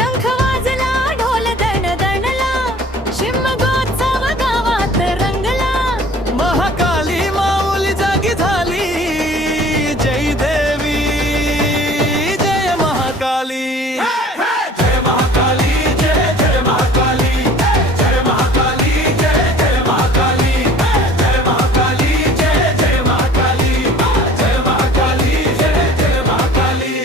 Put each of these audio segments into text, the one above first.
शंख वाजला ढोल दणदणला शिमगोत्सव गावात रंगला महाकाली माऊली जागी झाली जय देवी जय महाकाली जय महाकाली जय जय महाकाली जय महाकाली जय जय महाकाली जय महाकाली जय जय महाकाली जय महाकाली जय जय महाकाली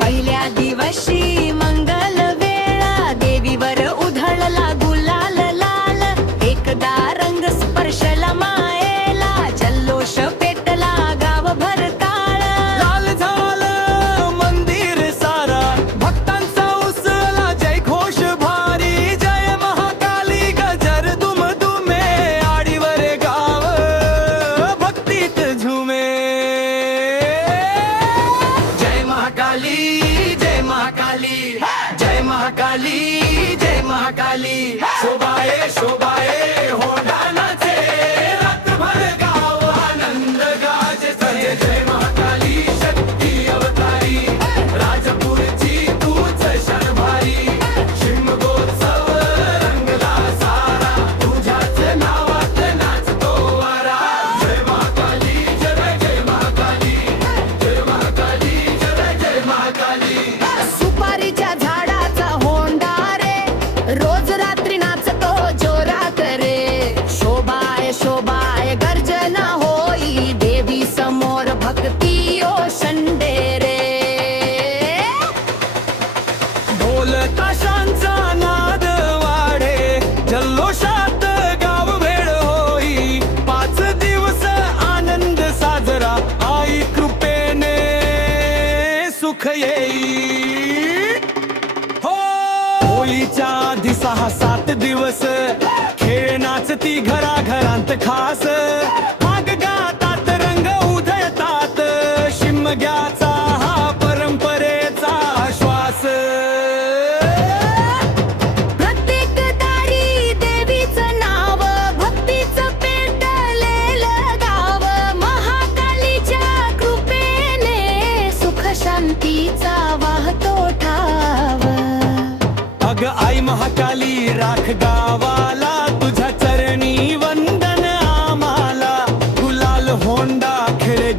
पहिल्या दिवशी मंगल वेळा देवीवर उधळला गुलाल लाल एकदा रंग स्पर्शला मायेला जल्लोष पेटला गावभर काळ लाल झालं मंदिर सारा भक्तांचा उसळला जय घोष भारी जय महाकाली गजर दुमदुमे आडीवर गाव भक्तीत झुमे जय महाकाली जय महाकाली जय महाकाली जय महाकाली शोभाये शोभाये होंडानाचे रात्रभर गाव आनंद गाजे जय जय महाकाली शक्ती अवतारी राजपूरची तूच शरभारी शिमगोत्सव रंगला सारा तुझ्याच नावात नाचतो वारा जय महाकाली जय जय महाकाली जय महाकाली जय जय महाकाली सुपारीच्या झाडाचा होंडा रे रोज रात्री नाचतो जोरात रे शोभाय शोभाय गर्जना होई देवी समोर भक्ती ओसंडे रे ढोल ताशांचा नाद वाढे जल्लोषात गाव भेळ होई 5 दिवस आनंद साजरा आई कृपेने सुख येई हो होळीच्या आधी 6-7 दिवस खेळ नाचती घराघरांत खास भाग गातात रंग उधळतात शिमग्याचा हा परंपरेचा श्वास प्रत्येक दारी देवीचं नाव भक्तीचं पेटलेलं गाव महाकालीच्या कृपेने सुख शांतीचा वाहतो ठाव अग आई महाकाली राख गावाला तुझ्या चरणी वंदन आम्हाला गुलाल होंडा खेळ